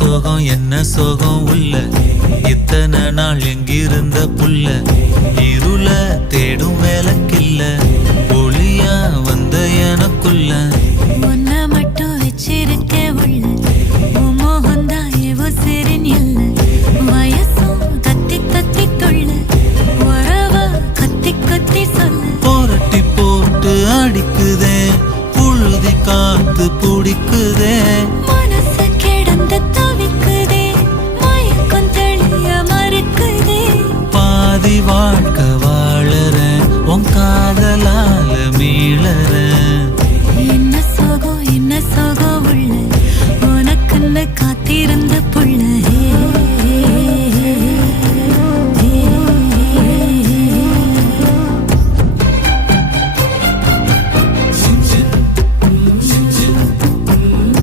சோகம் என்ன சோகம் உள்ள இத்தனை நாள் எங்கிருந்த புல்ல இருள தேடும் வேலைக்கில்ல ஒளியா வந்த எனக்குள்ள ஒன்ன மட்டும் வச்சிருக்க உள்ள மோகந்தான் எவோ சிறின் இல்ல வயசும் கத்தி கத்தி தொள்ள உறவா கத்தி கத்தி சொல்ல போரட்டி போட்டு அடிக்குதே புழுதி காத்து பிடிக்குதே